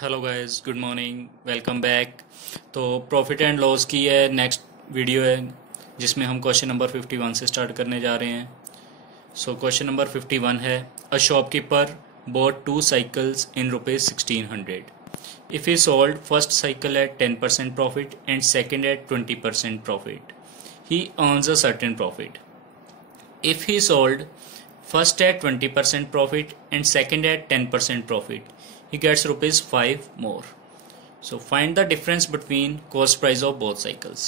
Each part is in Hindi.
Hello guys, good morning, welcome back. तो प्रॉफिट एंड लॉस की ये नेक्स्ट वीडियो है जिसमें हम क्वेश्चन नंबर 51 से स्टार्ट करने जा रहे हैं। सो क्वेश्चन नंबर 51 है, a shopkeeper bought 2 cycles in rupees 1600. If he sold first cycle at 10% profit and second at 20% profit, he earns a certain profit. If he sold first at 20% profit and second at 10% profit, he gets rupees 5 more. So find the difference between cost price of both cycles.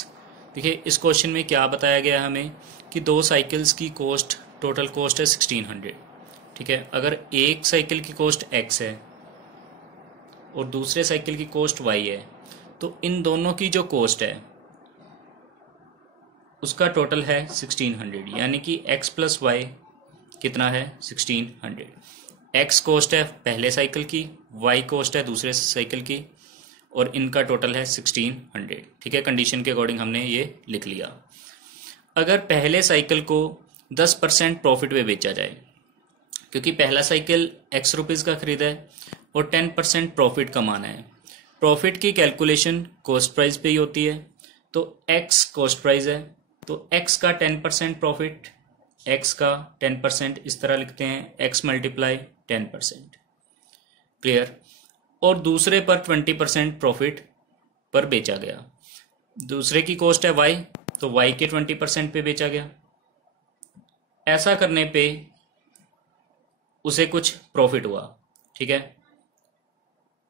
देखिए इस क्वेश्चन में क्या बताया गया है हमें कि दो साइकिल्स की कॉस्ट, टोटल कॉस्ट है 1600। ठीक है, अगर एक साइकिल की कॉस्ट x है और दूसरे साइकिल की कॉस्ट y है, तो इन दोनों की जो कॉस्ट है उसका टोटल है 1600, यानी कि x प्लस वाई कितना है 1600। x कॉस्ट है पहले साइकिल की, y कॉस्ट है दूसरे साइकिल की, और इनका टोटल है 1600। ठीक है, कंडीशन के अकॉर्डिंग हमने ये लिख लिया। अगर पहले साइकिल को 10% प्रॉफिट में बेचा जाए, क्योंकि पहला साइकिल x रुपीज़ का खरीदा है और 10% प्रॉफिट कमाना है। प्रॉफिट की कैलकुलेशन कॉस्ट प्राइस पे ही होती है, तो x कॉस्ट प्राइस है, तो x का 10% प्रॉफिट, x का 10% इस तरह लिखते हैं, x मल्टीप्लाई 10%। क्लियर। और दूसरे पर 20% प्रॉफिट पर बेचा गया। दूसरे की कॉस्ट है y, तो y के 20% पे बेचा गया। ऐसा करने पे उसे कुछ प्रॉफिट हुआ। ठीक है,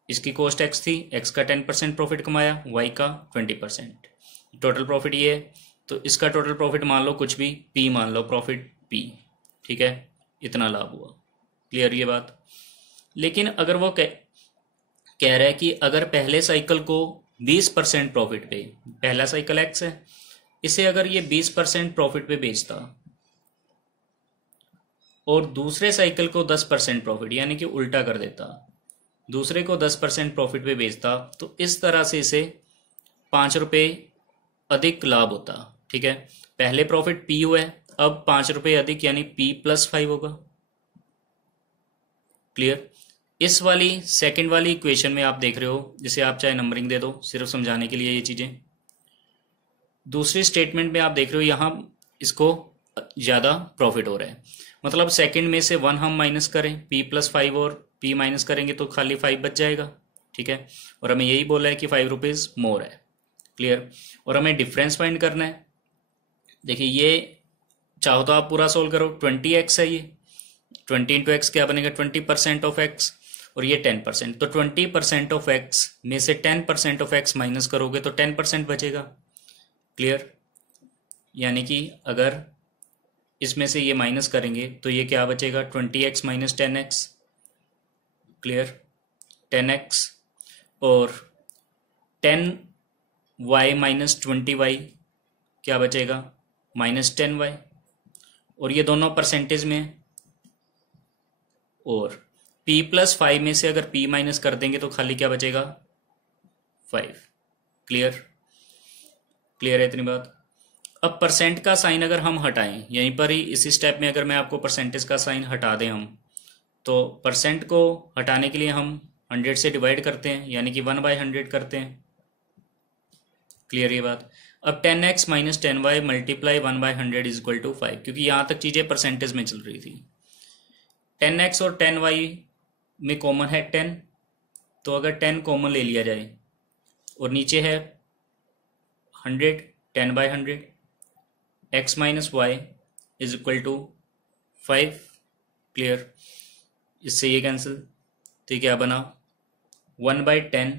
इसकी कॉस्ट x थी, x का 10% प्रॉफिट कमाया, y का 20%। टोटल प्रॉफिट ये है, तो इसका टोटल प्रॉफिट मान लो कुछ भी p मान लो, प्रॉफिट p। ठीक है, इतना लाभ हुआ। क्लियर ये बात। लेकिन अगर वो कह रहा है कि अगर पहले साइकिल को 20% प्रॉफिट पे, पहला साइकिल x है, इसे अगर ये 20% प्रॉफिट पे बेचता और दूसरे साइकिल को 10% प्रॉफिट, यानी कि उल्टा कर देता, दूसरे को 10% प्रॉफिट पे बेचता, तो इस तरह से इसे 5 रुपये अधिक लाभ होता। ठीक है, पहले प्रॉफिट p हुआ है, अब 5 रुपये अधिक यानी p प्लस 5 होगा। क्लियर। इस वाली सेकंड वाली इक्वेशन में आप देख रहे हो, जिसे आप चाहे नंबरिंग दे दो सिर्फ समझाने के लिए ये चीजें। दूसरी स्टेटमेंट में आप देख रहे हो यहां इसको ज्यादा प्रॉफिट हो रहा है, मतलब सेकंड में से 1 हम माइनस करें, p प्लस 5 और p माइनस करेंगे तो खाली 5 बच जाएगा। ठीक है, और हमें यही बोला है कि 5 रुपीज मोर है। क्लियर। और हमें डिफरेंस फाइंड करना है। देखिए ये चाहो तो आप पूरा सोल्व करो, 20x है, ये 20 इंटू एक्स क्या बनेगा, 20% ऑफ x, और ये 10%, तो 20% ऑफ x में से 10% ऑफ x माइनस करोगे तो 10% बचेगा। क्लियर। यानी कि अगर इसमें से ये माइनस करेंगे तो ये क्या बचेगा, 20x minus 10x। Clear, 10x, और 10y माइनस 20y क्या बचेगा, माइनस 10y, और ये दोनों परसेंटेज में है। और p प्लस 5 में से अगर p माइनस कर देंगे तो खाली क्या बचेगा, 5। क्लियर। क्लियर है इतनी बात। अब परसेंट का साइन अगर हम हटाएं, यहीं पर ही इसी स्टेप में अगर मैं आपको परसेंटेज का साइन हटा दें हम, तो परसेंट को हटाने के लिए हम 100 से डिवाइड करते हैं, यानी कि 1/100 करते हैं। क्लियर ये बात। अब 10x minus 10y multiply 1/100 is equal to 5, क्योंकि यहां तक चीजें परसेंटेज में चल रही थी। 10x और 10y में कॉमन है 10, तो अगर 10 कॉमन ले लिया जाए और नीचे है 100, 10/100, x minus y is equal to 5। Clear. इससे ये कैंसिल, तो क्या बना, 1/10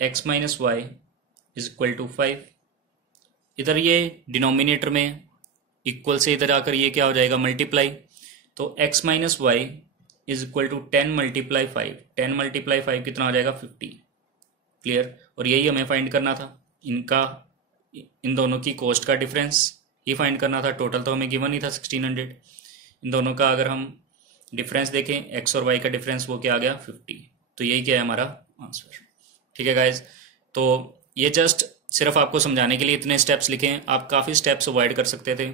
x minus y is equal to 5। इधर ये डिनोमिनेटर में इक्वल से इधर आकर ये क्या हो जाएगा, मल्टीप्लाई, तो x minus y is equal to 10 multiply 5। 10 multiply 5 कितना हो जाएगा, 50। क्लियर। और यही हमें फाइंड करना था, इनका, इन दोनों की कॉस्ट का डिफरेंस ही फाइंड करना था। टोटल तो हमें गिवन ही था 1600। इन दोनों का अगर हम डिफरेंस देखें, x और y का डिफरेंस, वो क्या आ गया, 50। तो यही क्या है हमारा आंसर। ठीक है गाइज, तो ये जस्ट सिर्फ आपको समझाने के लिए इतने स्टेप्स लिखे हैं, आप काफ़ी स्टेप्स अवॉइड कर सकते थे।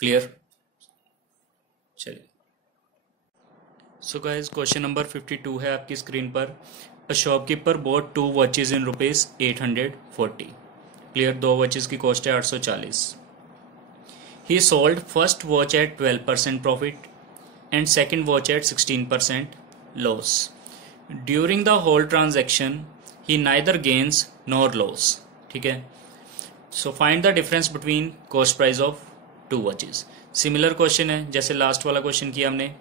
क्लियर। चलिए, सो गाइस क्वेश्चन नंबर 52 है आपकी स्क्रीन पर। A shopkeeper bought 2 watches in rupees 840। Clear, 2 watches की कॉस्ट है 840। He sold first watch at 12% profit and second watch at 16% loss. During the whole transaction he neither gains nor loss. ठीक है, so find the difference between cost price of 2 watches. Similar question है जैसे लास्ट वाला क्वेश्चन किया हमने।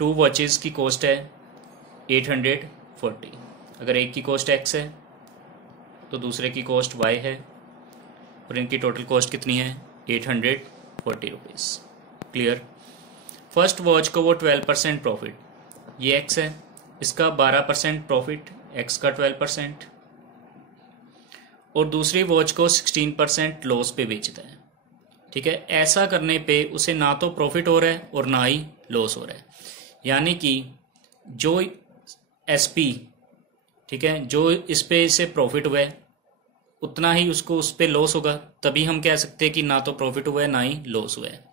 2 वॉचेज़ की कॉस्ट है 840। अगर एक की कॉस्ट x है तो दूसरे की कॉस्ट y है और इनकी टोटल कॉस्ट कितनी है 840 रुपीज़। क्लियर। फर्स्ट वॉच को वो 12% प्रॉफिट, ये x है, इसका 12% प्रॉफिट, x का 12%, और दूसरी वॉच को 16% लॉस पे बेचता है। ठीक है, ऐसा करने पे उसे ना तो प्रॉफिट हो रहा है और ना ही लॉस हो रहा है। यानी कि जो SP, ठीक है, जो इस पे इसे प्रॉफिट हुआ है उतना ही उसको उस पे लॉस होगा, तभी हम कह सकते हैं कि ना तो प्रॉफिट हुआ है ना ही लॉस हुआ है।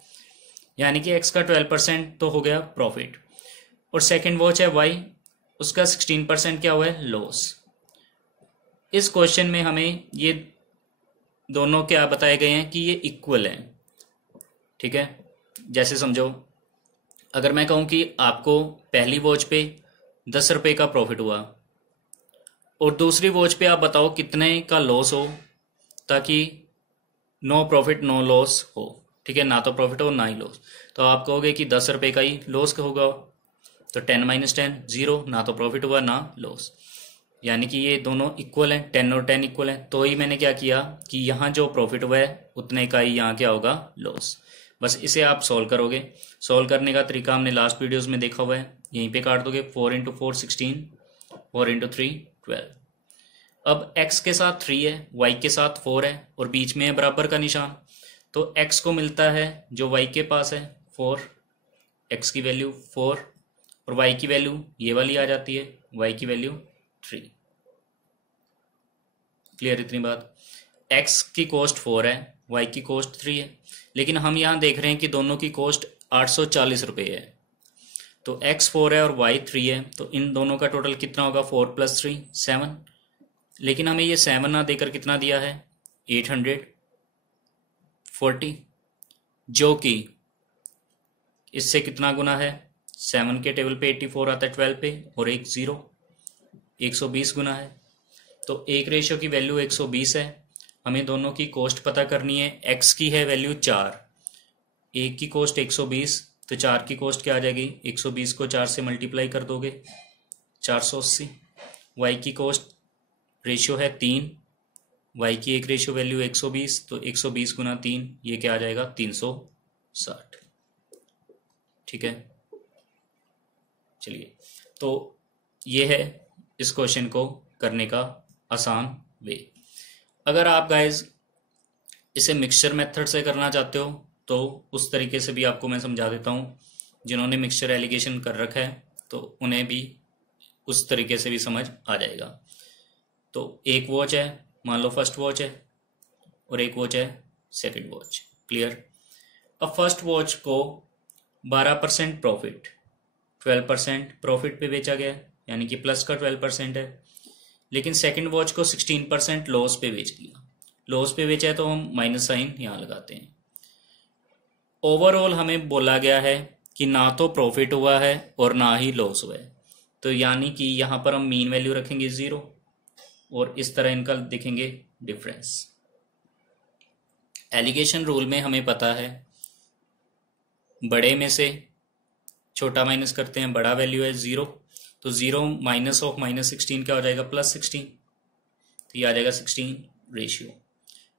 यानी कि x का 12% तो हो गया प्रॉफिट, और सेकंड वॉच है y, उसका 16% क्या हुआ है लॉस। इस क्वेश्चन में हमें ये दोनों क्या बताए गए हैं कि ये इक्वल हैं। ठीक है, जैसे समझो, अगर मैं कहूँ कि आपको पहली वॉच पे 10 रुपये का प्रॉफिट हुआ और दूसरी वॉच पे आप बताओ कितने का लॉस हो, ताकि नो प्रॉफिट नो लॉस हो। ठीक है, ना तो प्रॉफिट हो ना ही लॉस, तो आप कहोगे कि 10 रुपये का ही लॉस होगा, तो 10 - 10 0, ना तो प्रॉफिट हुआ ना लॉस। यानी कि ये दोनों इक्वल हैं, 10 और 10 इक्वल हैं। तो ही मैंने क्या किया कि यहाँ जो प्रॉफिट हुआ है उतने का ही यहाँ क्या होगा लॉस। बस इसे आप सॉल्व करोगे। सॉल्व करने का तरीका हमने लास्ट वीडियोस में देखा हुआ है, यहीं पे काट दोगे। 4 × 4 16, 4 × 3 12। अब x के साथ 3 है, y के साथ 4 है और बीच में है बराबर का निशान, तो x को मिलता है जो y के पास है 4, x की वैल्यू 4, और y की वैल्यू ये वाली आ जाती है, y की वैल्यू 3। क्लियर इतनी बात। x की कॉस्ट 4 है, y की कॉस्ट 3 है, लेकिन हम यहाँ देख रहे हैं कि दोनों की कॉस्ट 840 रुपये है। तो x 4 है और y 3 है, तो इन दोनों का टोटल कितना होगा 4 + 3 7। लेकिन हमें ये 7 ना देकर कितना दिया है 840, जो कि इससे कितना गुना है, 7 के टेबल पे 84 आता है 12 पे, और एक 0 120 गुना है। तो एक रेशियो की वैल्यू 120 है। हमें दोनों की कॉस्ट पता करनी है। x की है वैल्यू 4, एक की कॉस्ट 120, तो 4 की कॉस्ट क्या आ जाएगी 120 को 4 से मल्टीप्लाई कर दोगे 480। y की कॉस्ट रेशियो है 3, y की एक रेशियो वैल्यू 120, तो 120 × 3 ये क्या आ जाएगा 360। ठीक है, चलिए, तो ये है इस क्वेश्चन को करने का आसान वे। अगर आप गाइज इसे मिक्सचर मेथड से करना चाहते हो तो उस तरीके से भी आपको मैं समझा देता हूँ। जिन्होंने मिक्सचर एलिगेशन कर रखा है तो उन्हें भी उस तरीके से भी समझ आ जाएगा। तो एक वॉच है, मान लो फर्स्ट वॉच है, और एक वॉच है सेकंड वॉच। क्लियर। अब फर्स्ट वॉच को 12% प्रॉफिट, 12% प्रॉफिट पे बेचा गया, यानी कि प्लस का 12% है। लेकिन सेकंड वॉच को 16% लॉस पे बेच दिया। लॉस पे बेचा है तो हम माइनस साइन यहाँ लगाते हैं। ओवरऑल हमें बोला गया है कि ना तो प्रॉफिट हुआ है और ना ही लॉस हुआ है, तो यानी कि यहाँ पर हम मीन वैल्यू रखेंगे 0 और इस तरह इनका देखेंगे डिफरेंस। एलिगेशन रूल में हमें पता है बड़े में से छोटा माइनस करते हैं, बड़ा वैल्यू है 0, तो 0 माइनस ऑफ -16 क्या हो जाएगा +16, तो ये आ जाएगा 16 रेशियो।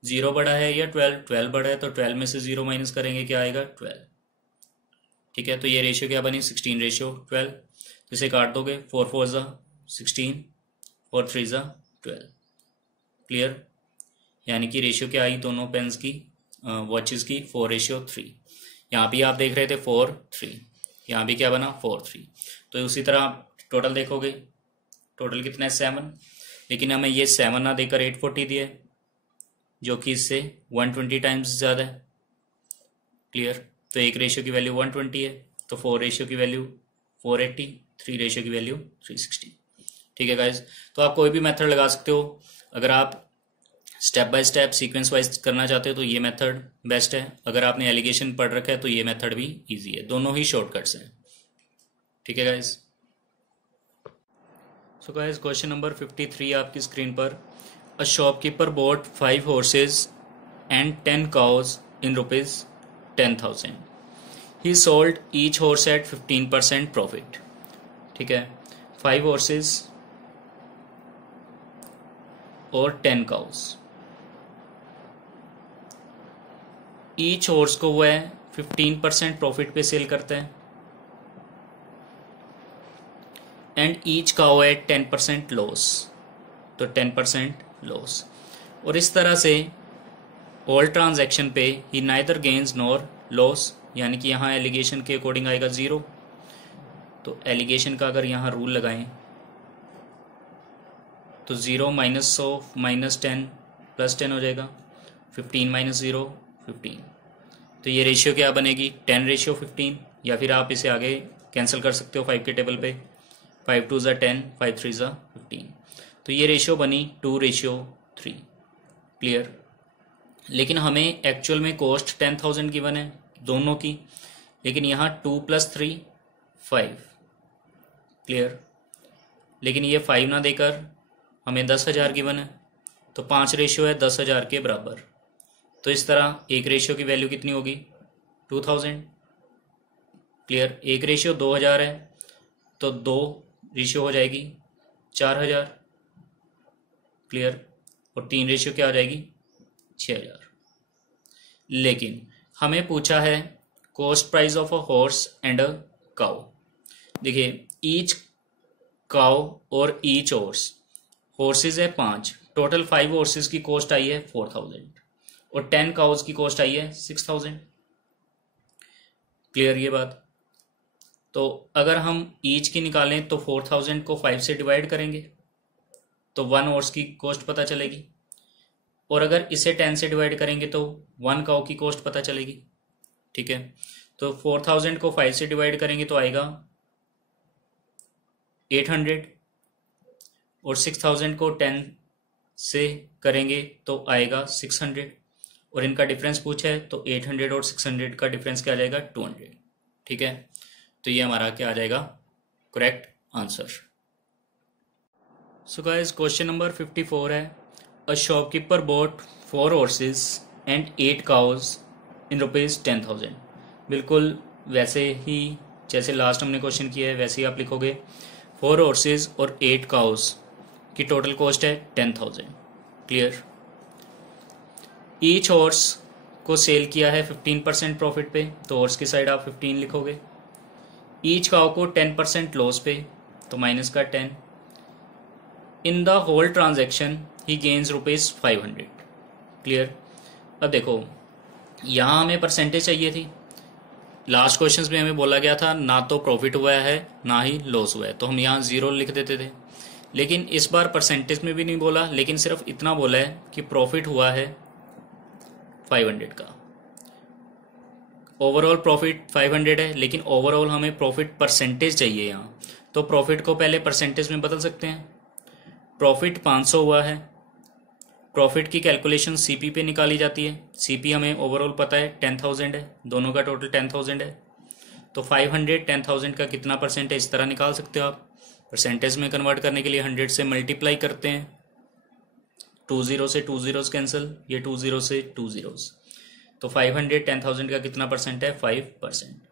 0 बड़ा है या 12 बड़ा है, तो 12 में से 0 माइनस करेंगे क्या आएगा 12। ठीक है, तो ये रेशियो क्या बनी 16:12। तो इसे काट दोगे, 4 4 ज़ा 16, 4 3 ज़ा 12। क्लियर। यानी कि रेशियो क्या आई दोनों पेन्स की, वॉचेस की 4:3। यहाँ भी आप देख रहे थे 4 3, यहाँ भी क्या बना 4 3। तो उसी तरह आप टोटल देखोगे, टोटल कितना है 7, लेकिन हमें ये 7 ना देकर 840 दिया है, जो कि इससे 120 टाइम्स ज़्यादा है। क्लियर। तो एक रेशियो की वैल्यू 120 है, तो 4 रेशियो की वैल्यू 480, 3 रेशियो की वैल्यू 360। ठीक है गाइज, तो आप कोई भी मेथड लगा सकते हो। अगर आप step by step sequence wise करना चाहते हो तो ये मेथड बेस्ट है। अगर आपने एलिगेशन पढ़ रखा है तो ये मेथड भी इजी है, दोनों ही शॉर्टकट्स हैं। ठीक है guys. So guys question number 53 आपकी स्क्रीन पर। A shopkeeper bot 5 horses and 10 cows in rupees 10,000. He sold each horse at 15% profit. ठीक है, 5 horses और 10 cows। ईच horse को वह 15% प्रॉफिट पे सेल करता है and each cow at 10% loss, तो 10% लॉस। और इस तरह से ऑल ट्रांजैक्शन पे ही नाइदर गेन्स नॉर लॉस, यानी कि यहाँ एलिगेशन के अकॉर्डिंग आएगा 0। तो एलिगेशन का अगर यहाँ रूल लगाएं तो 0 माइनस 100 माइनस 10 प्लस 10 हो जाएगा, 15 माइनस 0 15। तो ये रेशियो क्या बनेगी, 10:15, या फिर आप इसे आगे कैंसिल कर सकते हो 5 के टेबल पे, 5 2 ज़ा 10, 5 3 ज़ा 15। तो ये रेशियो बनी 2:3। क्लियर। लेकिन हमें एक्चुअल में कॉस्ट 10,000 गिवन है दोनों की, लेकिन यहाँ 2 + 3 5। क्लियर। लेकिन ये 5 ना देकर हमें 10,000 गिवन है, तो 5 रेशियो है 10,000 के बराबर। तो इस तरह एक रेशियो की वैल्यू कितनी होगी, 2000। क्लियर। एक रेशियो 2000 है तो 2 रेशियो हो जाएगी 4000। क्लियर। और 3 रेशियो क्या हो जाएगी, 6000। लेकिन हमें पूछा है cost price of a horse and a cow. देखिए, ईच काउ और ईच हॉर्स, हॉर्सेज है 5, टोटल 5 हॉर्सेज की कॉस्ट आई है 4000 और 10 काउज की कॉस्ट आई है 6000। क्लियर ये बात। तो अगर हम ईच की निकालें तो 4000 को 5 से डिवाइड करेंगे तो 1 हॉर्स की कॉस्ट पता चलेगी, और अगर इसे 10 से डिवाइड करेंगे तो 1 काउ की कॉस्ट पता चलेगी। ठीक है। तो 4000 को 5 से डिवाइड करेंगे तो आएगा 800, और 6000 को 10 से करेंगे तो आएगा 600, और इनका डिफरेंस पूछा है तो 800 और 600 का डिफरेंस क्या आ जाएगा, 200। ठीक है। तो ये हमारा क्या आ जाएगा, correct answer. So guys question number 54 है। अ shopkeeper bot 4 horses and 8 cows in rupees 10,000। बिल्कुल वैसे ही जैसे लास्ट हमने क्वेश्चन किया है वैसे ही आप लिखोगे। 4 horses और 8 cows की टोटल कॉस्ट है 10,000। क्लियर। ईच हॉर्स को सेल किया है 15% प्रॉफिट पे, तो हॉर्स की साइड आप 15 लिखोगे। ईच काउ को 10% लॉस पे, तो माइनस का 10। In the whole transaction he gains ₹500। Clear. अब देखो, यहाँ हमें परसेंटेज चाहिए थी। लास्ट क्वेश्चंस में हमें बोला गया था ना तो प्रॉफिट हुआ है ना ही लॉस हुआ है, तो हम यहाँ 0 लिख देते थे। लेकिन इस बार परसेंटेज में भी नहीं बोला, लेकिन सिर्फ इतना बोला है कि प्रॉफिट हुआ है 500 का। ओवरऑल प्रॉफिट 500 है, लेकिन ओवरऑल हमें प्रॉफिट परसेंटेज चाहिए यहाँ, तो प्रॉफिट को पहले परसेंटेज में बदल सकते हैं। प्रॉफिट 500 हुआ है, प्रॉफिट की कैलकुलेशन सीपी पे निकाली जाती है। सीपी हमें ओवरऑल पता है 10,000 है, दोनों का टोटल 10,000 है, तो 500 10,000 का कितना परसेंट है इस तरह निकाल सकते हो आप। परसेंटेज में कन्वर्ट करने के लिए 100 से मल्टीप्लाई करते हैं, 2 0 से 2 zeros कैंसिल, ये 2 0 से 2 zeros, तो 500 10,000 का कितना परसेंट है, 5%।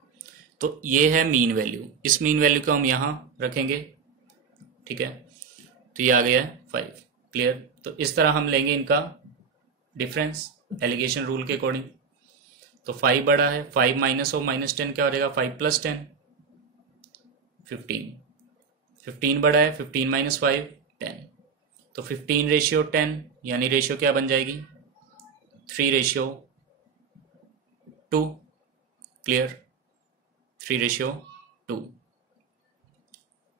तो ये है मीन वैल्यू, इस मीन वैल्यू को हम यहाँ रखेंगे। ठीक है। तो ये आ गया है 5। क्लियर। तो इस तरह हम लेंगे इनका डिफरेंस एलिगेशन रूल के अकॉर्डिंग। तो 5 बड़ा है, 5 माइनस हो माइनस 10 क्या हो जाएगा, 5 + 10 15। 15 बड़ा है, 15 माइनस 5 10, तो 15:10, यानी रेशियो क्या बन जाएगी, 3:2। क्लियर। 3:2।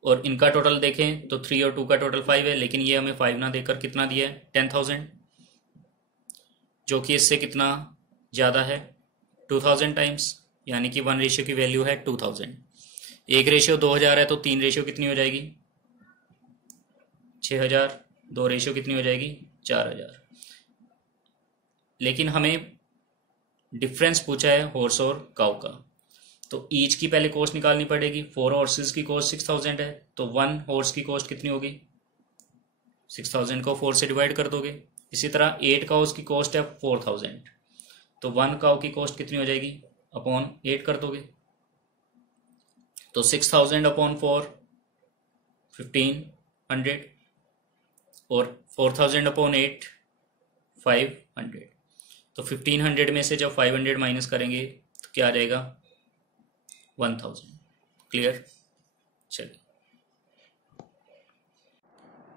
और इनका टोटल देखें तो 3 और 2 का टोटल 5 है, लेकिन ये हमें 5 ना देकर कितना दिया है, 10,000, जो कि इससे कितना ज़्यादा है, 2000 टाइम्स, यानी कि 1 रेशियो की वैल्यू है 2000। 1:2000 है तो 3 रेशियो कितनी हो जाएगी? 6000। 2 रेशियो कितनी हो जाएगी? 4000। लेकिन हमें डिफरेंस पूछा है हॉर्स और काउ का, तो ईच की पहले कॉस्ट निकालनी पड़ेगी। 4 हॉर्सेस की कॉस्ट 6000 है, तो 1 हॉर्स की कॉस्ट कितनी होगी? 6000 को 4 से डिवाइड कर दोगे। इसी तरह 8 काउस की कॉस्ट है 4000, तो 1 काउ की कॉस्ट कितनी हो जाएगी? अपॉन 8 कर दोगे। तो 6000 अपॉन 4 1500 और 4000 अपॉन 8 500। तो 1500 में से जब 500 माइनस करेंगे तो क्या आ जाएगा? 1000। क्लियर? चलिए,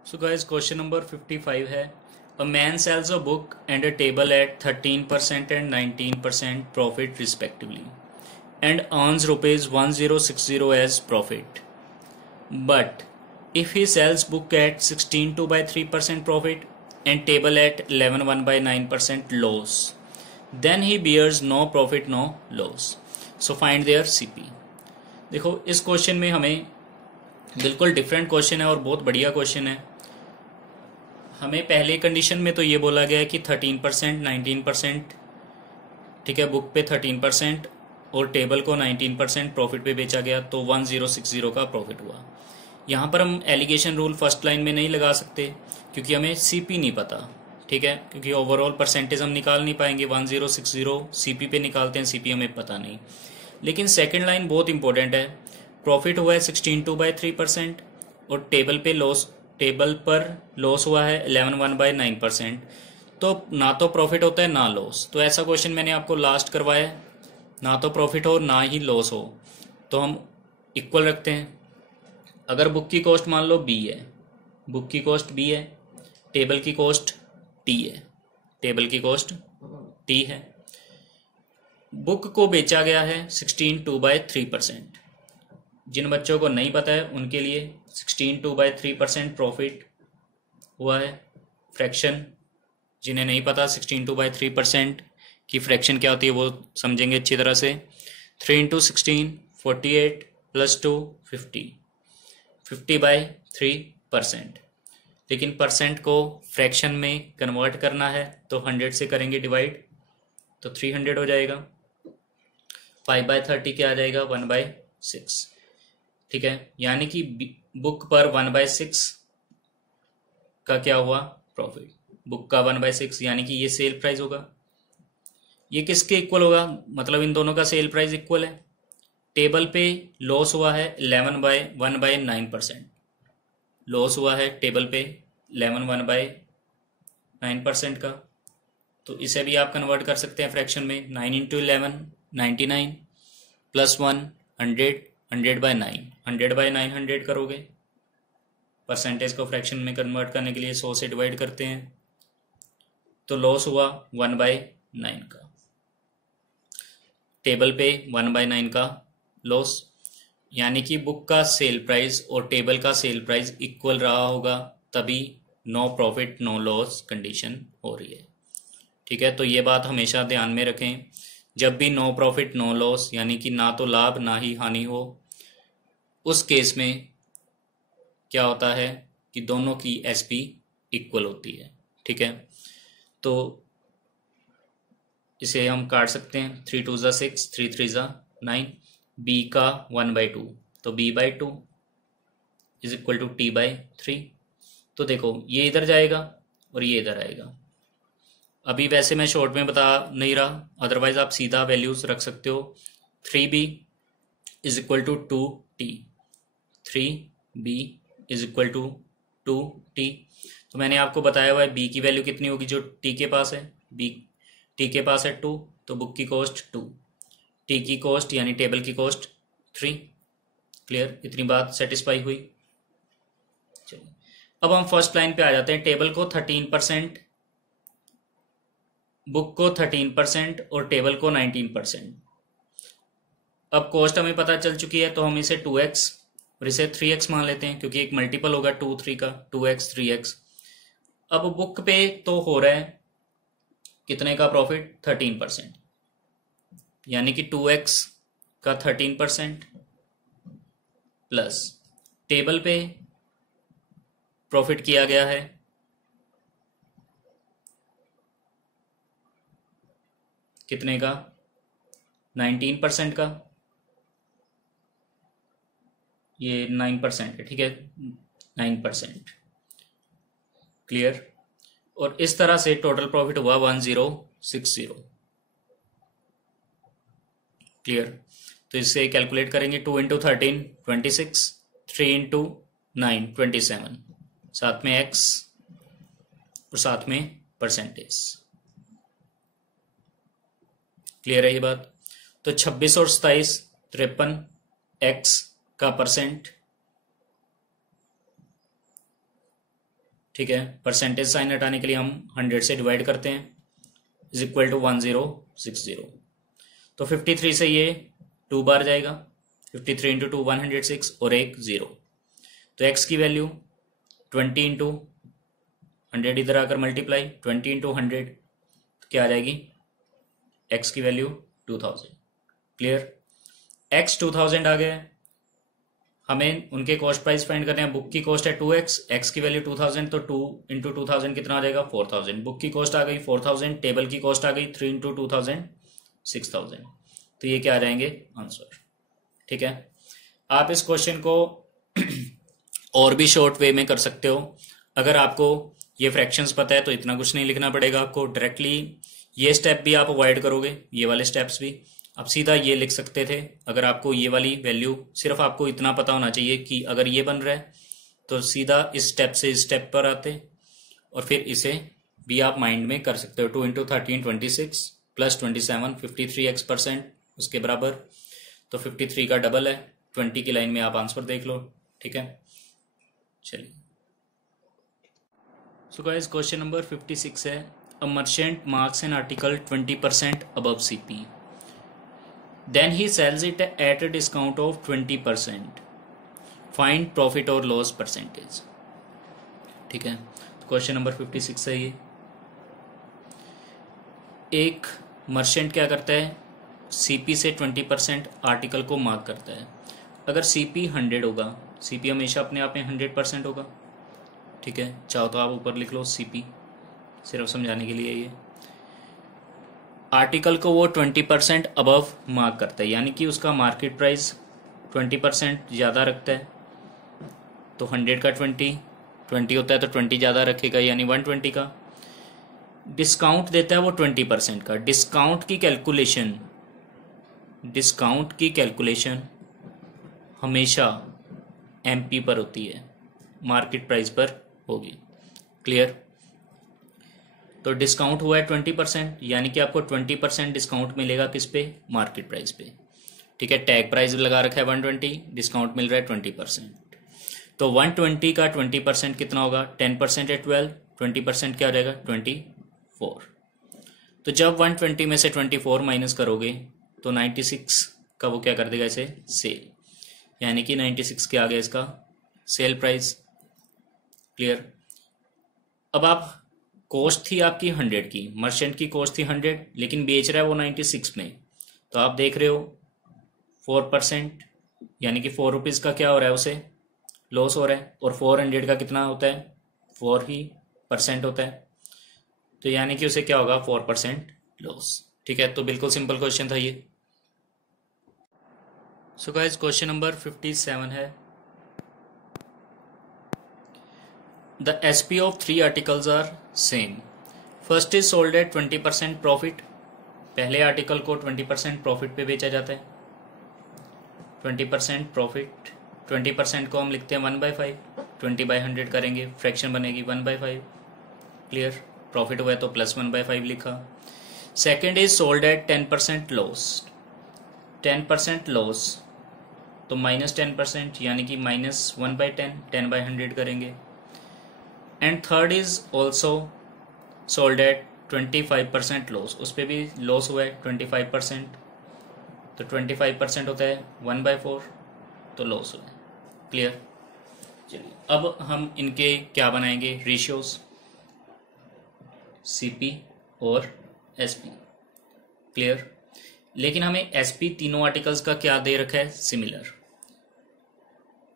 सो गाइस क्वेश्चन नंबर 55 है, a man sells a book and a table at 13% and 19% profit respectively and earns rupees 1060 as profit. But if he sells book at 16.2/3% profit and table at 11.1/9% loss, then he bears no profit no loss. So find their CP. देखो इस क्वेश्चन में हमें बिल्कुल डिफरेंट क्वेश्चन है और बहुत बढ़िया क्वेश्चन है। हमें पहले कंडीशन में तो ये बोला गया है कि 13% 19%, ठीक है, बुक पे 13% और टेबल को 19% प्रॉफिट पे बेचा गया, तो 1060 का प्रॉफिट हुआ। यहाँ पर हम एलिगेशन रूल फर्स्ट लाइन में नहीं लगा सकते क्योंकि हमें सीपी नहीं पता, ठीक है, क्योंकि ओवरऑल परसेंटेज हम निकाल नहीं पाएंगे। 1060 सीपी पे निकालते हैं, सीपी हमें पता नहीं। लेकिन सेकेंड लाइन बहुत इंपॉर्टेंट है, प्रॉफिट हुआ है 16.2/3% और टेबल पर लॉस हुआ है 11.1/9%, तो ना तो प्रॉफिट होता है ना लॉस। तो ऐसा क्वेश्चन मैंने आपको लास्ट करवाया है, ना तो प्रॉफिट हो ना ही लॉस हो, तो हम इक्वल रखते हैं। अगर बुक की कॉस्ट मान लो बी है, बुक की कॉस्ट बी है, टेबल की कॉस्ट टी है, टेबल की कॉस्ट टी है, बुक को बेचा गया है 16.2/3%। जिन बच्चों को नहीं पता है उनके लिए 16.2/3% प्रॉफिट हुआ है। फ्रैक्शन, जिन्हें नहीं पता 16.2/3% की फ्रैक्शन क्या होती है वो समझेंगे अच्छी तरह से। 3 × 16 48 + 2 50, 50/3%। लेकिन परसेंट को फ्रैक्शन में कन्वर्ट करना है तो 100 से करेंगे डिवाइड, तो 300 हो जाएगा। 5/30 क्या आ जाएगा? 1/6, ठीक है। यानी कि बुक पर 1/6 का क्या हुआ? प्रॉफिट। बुक का 1/6 यानी कि ये सेल प्राइस होगा। ये किसके इक्वल होगा? मतलब इन दोनों का सेल प्राइस इक्वल है। टेबल पे लॉस हुआ है 11.1/9%, लॉस हुआ है टेबल पे 11.1/9% का, तो इसे भी आप कन्वर्ट कर सकते हैं फ्रैक्शन में। 9 × 11 99 + 1 100, 100/9, 100/900 करोगे। परसेंटेज को फ्रैक्शन में कन्वर्ट करने के लिए 100 से डिवाइड करते हैं, तो लॉस हुआ 1/9 का। टेबल पे 1/9 का लॉस, यानी कि बुक का सेल प्राइस और टेबल का सेल प्राइस इक्वल रहा होगा, तभी no profit no loss condition हो रही है, ठीक है। तो ये बात हमेशा ध्यान में रखें, जब भी नो प्रॉफिट नो लॉस यानी कि ना तो लाभ ना ही हानि हो, उस केस में क्या होता है कि दोनों की एसपी इक्वल होती है, ठीक है। तो इसे हम काट सकते हैं। 3 × 2 = 6, 3 × 3 = 9, बी का 1/2, तो b/2 = t/3। तो देखो ये इधर जाएगा और ये इधर आएगा। अभी वैसे मैं शॉर्ट में बता नहीं रहा, अदरवाइज आप सीधा वैल्यूज रख सकते हो। 3b = 2t, 3b = 2t। तो मैंने आपको बताया हुआ है b की वैल्यू कितनी होगी जो t के पास है, टी के पास है 2, तो बुक की कॉस्ट 2, टी की कॉस्ट यानी टेबल की कॉस्ट 3। क्लियर? इतनी बात सेटिस्फाई हुई? चलिए अब हम फर्स्ट लाइन पे आ जाते हैं। टेबल को 13%, बुक को 13% और टेबल को 19%। अब कॉस्ट हमें पता चल चुकी है, तो हम इसे 2x और इसे 3x मान लेते हैं, क्योंकि एक मल्टीपल होगा 2 3 का, 2x 3x। अब बुक पे तो हो रहा है कितने का प्रॉफिट? 13%, यानी कि 2x का 13% प्लस टेबल पे प्रॉफिट किया गया है कितने का, 19% का, ये 9% है, ठीक है, 9%, क्लियर। और इस तरह से टोटल प्रॉफिट हुआ 1060, क्लियर। तो इससे कैलकुलेट करेंगे 2 इंटू 13 26, 3 इंटू 9 27, साथ में एक्स और साथ में परसेंटेज, क्लियर है ये बात। तो 26 और 27 53, एक्स का परसेंट, ठीक है, परसेंटेज साइन हटाने के लिए हम 100 से डिवाइड करते हैं, इज इक्वल टू 1060। तो 53 से ये 2 बार जाएगा, 53 इंटू 2 106 और एक 0। तो x की वैल्यू 20 इंटू 100 इधर आकर मल्टीप्लाई 20 इंटू 100 तो क्या आ जाएगी, x की वैल्यू 2000, क्लियर। x 2000 आ गया, हमें उनके कॉस्ट प्राइस फाइंड करने हैं। बुक की कॉस्ट है 2x, x की वैल्यू 2000, तो 2 इंटू 2000 कितना आ जाएगा 4000। बुक की कॉस्ट आ गई 4000, टेबल की कॉस्ट आ गई 3 इंटू 2000 6000। तो ये क्या आ जाएंगे आंसर, ठीक है। आप इस क्वेश्चन को और भी शॉर्ट वे में कर सकते हो। अगर आपको ये फ्रैक्शंस पता है तो इतना कुछ नहीं लिखना पड़ेगा आपको, डायरेक्टली ये स्टेप भी आप अवॉइड करोगे, ये वाले स्टेप्स भी आप सीधा ये लिख सकते थे। अगर आपको ये वाली वैल्यू, सिर्फ आपको इतना पता होना चाहिए कि अगर ये बन रहा है तो सीधा इस स्टेप से इस स्टेप पर आते और फिर इसे भी आप माइंड में कर सकते हो। 2 इंटू 13 26 प्लस 27 53x% उसके बराबर, तो 53 का डबल है, 20 की लाइन में आप आंसर देख लो, ठीक है। चलिए, सो गाइस क्वेश्चन नंबर 56 है, a merchant marks an article 20% above CP, then he sells it at a discount of 20%, find profit और लॉस परसेंटेज, ठीक है। तो क्वेश्चन नंबर 56 है ये, एक मर्चेंट क्या करता है, CP से 20% आर्टिकल को मार्क करता है। अगर CP 100 होगा, CP हमेशा अपने आप में 100% होगा, ठीक है, चाहो तो आप ऊपर लिख लो CP, सिर्फ समझाने के लिए। ये आर्टिकल को वो 20% अबव मार्क करता है, यानी कि उसका मार्केट प्राइस 20% ज़्यादा रखता है, तो 100 का 20 होता है तो 20 ज़्यादा रखेगा, यानी 120 का। डिस्काउंट देता है वो 20% का। डिस्काउंट की कैलकुलेशन हमेशा MP पर होती है, मार्केट प्राइस पर होगी, क्लियर। तो डिस्काउंट हुआ है 20%, यानी कि आपको 20% डिस्काउंट मिलेगा किस पे, मार्केट प्राइस पे, ठीक है। टैग प्राइस लगा रखा है 120, डिस्काउंट मिल रहा है 20%, तो 120 का 20% कितना होगा, 10% है 12, 20% क्या हो जाएगा 24। तो जब 120 में से 24 माइनस करोगे तो 96 का वो क्या कर देगा इसे, सेल, यानी कि 96 के आ गया इसका सेल प्राइस, क्लियर। अब आप कॉस्ट थी आपकी 100 की, मर्चेंट की कॉस्ट थी 100, लेकिन बेच रहा है वो 96 में, तो आप देख रहे हो 4%, यानी कि 4 रुपीज़ का क्या हो रहा है, उसे लॉस हो रहा है। और 400 का कितना होता है, 4% होता है, तो यानी कि उसे क्या होगा 4% लॉस, ठीक है। तो बिल्कुल सिंपल क्वेश्चन था ये। सो गाइस क्वेश्चन नंबर 57 है, the SP of 3 articles are same. First is sold at 20% profit, पहले आर्टिकल को 20% प्रॉफिट पे बेचा जाता है, 20% प्रॉफिट, 20% को हम लिखते हैं 1/5, 20/100 करेंगे, फ्रैक्शन बनेगी 1/5, क्लियर। प्रॉफिट हुआ है तो प्लस 1/5 लिखा। Second is sold at 10% loss, 10% loss तो -10%, यानी कि -1/10, 10/100 करेंगे। And third is also sold at 25% loss, उस पर भी लॉस हुआ है 25%, तो 25% होता है 1/4, तो लॉस हुआ है, क्लियर। चलिए अब हम इनके क्या बनाएंगे, रेशियोज, CP और SP, क्लियर। लेकिन हमें SP तीनों आर्टिकल्स का क्या दे रखा है, सिमिलर,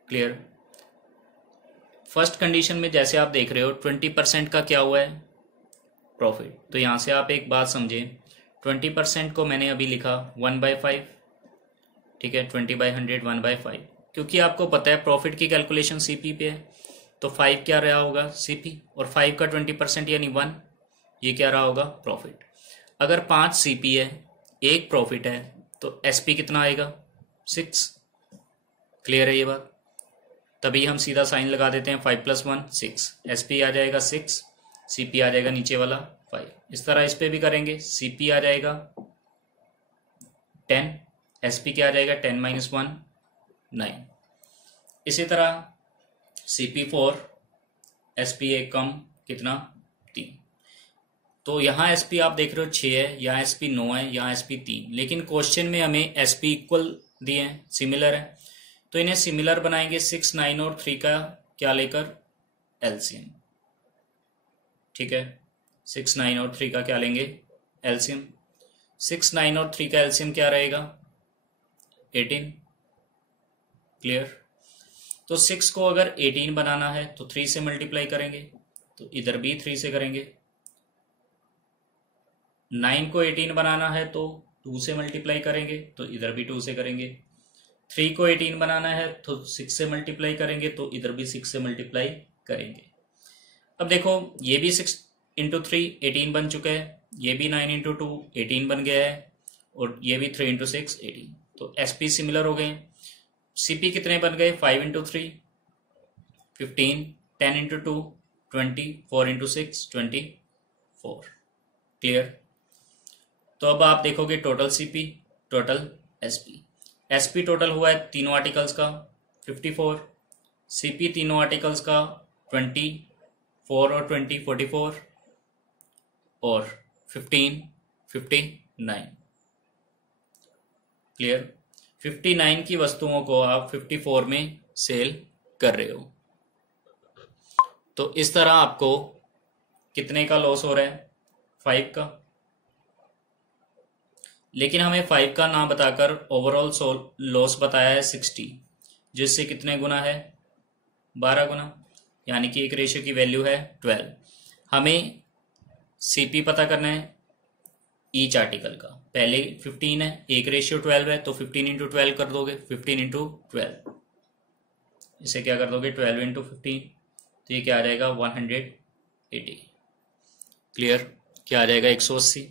क्लियर। फर्स्ट कंडीशन में जैसे आप देख रहे हो 20% का क्या हुआ है, प्रॉफिट। तो यहाँ से आप एक बात समझें, 20% को मैंने अभी लिखा 1/5, ठीक है, 20/100 1/5, क्योंकि आपको पता है प्रॉफिट की कैलकुलेशन सीपी पे है, तो 5 क्या रहा होगा सीपी, और 5 का 20% यानी 1, ये क्या रहा होगा प्रॉफिट। अगर 5 सीपी है, 1 प्रॉफिट है, तो एसपी कितना आएगा 6। क्लियर है ये बात। तभी हम सीधा साइन लगा देते हैं 5 + 1 6, एसपी आ जाएगा 6, सीपी आ जाएगा नीचे वाला 5। इस तरह इस पे भी करेंगे, सीपी आ जाएगा 10, एसपी क्या आ जाएगा 10 - 1 9। इसी तरह CP4, SP 1 कम कितना 3। तो यहाँ SP आप देख रहे हो 6 है, यहाँ SP 9 है, यहाँ SP 3, लेकिन क्वेश्चन में हमें SP इक्वल दिए हैं, सिमिलर है, तो इन्हें सिमिलर बनाएंगे 6 9 और 3 का क्या लेकर एलसीएम, ठीक है। 6 9 और 3 का क्या लेंगे एलसीएम। 6 9 और 3 का एलसीएम क्या रहेगा 18। क्लियर। तो 6 को अगर 18 बनाना है तो 3 से मल्टीप्लाई करेंगे, तो इधर भी 3 से करेंगे। 9 को 18 बनाना है तो 2 से मल्टीप्लाई करेंगे, तो इधर भी 2 से करेंगे। 3 को 18 बनाना है तो 6 से मल्टीप्लाई करेंगे, तो इधर भी 6 से मल्टीप्लाई करेंगे। अब देखो ये भी 6 × 3 18 बन चुका है, ये भी 9 × 2 18 बन गया है, और ये भी 3 × 6 18। तो एसपी सिमिलर हो गए। सीपी कितने बन गए 5 × 3 15, 10 × 2 20, 4 × 6 24। क्लियर। तो अब आप देखोगे total CP total SP. SP total हुआ है तीनों आर्टिकल्स का 54, सीपी तीनों आर्टिकल्स का 24 और 20 44, और 15 59। क्लियर। 59 की वस्तुओं को आप 54 में सेल कर रहे हो, तो इस तरह आपको कितने का लॉस हो रहा है 5 का। लेकिन हमें 5 का ना बताकर ओवरऑल लॉस बताया है 60, जिससे कितने गुना है 12 गुना, यानी कि एक रेशियो की वैल्यू है 12। हमें सीपी पता करना है ईच आर्टिकल का। पहले 15 है, एक रेशियो 12 है, तो 15 × 12 कर दोगे, 15 × 12, इसे क्या कर दोगे 12 × 15, तो ये क्या आ जाएगा 180। क्लियर। क्या आ जाएगा 180।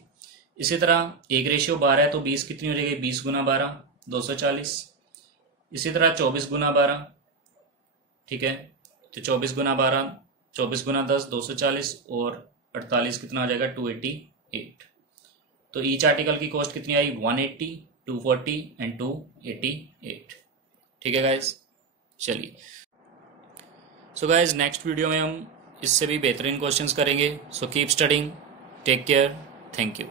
इसी तरह एक रेशियो 12 है, तो 20 कितनी हो जाएगी 20 × 12 240। इसी तरह 24 × 12, ठीक है, तो 24 × 12 24 × 10 240, और 48 कितना आ जाएगा 288। तो ईच आर्टिकल की कॉस्ट कितनी आई 180, 240 एंड 288। ठीक है गाइज। चलिए सो गाइज नेक्स्ट वीडियो में हम इससे भी बेहतरीन क्वेश्चंस करेंगे। So keep studying, take care, thank you.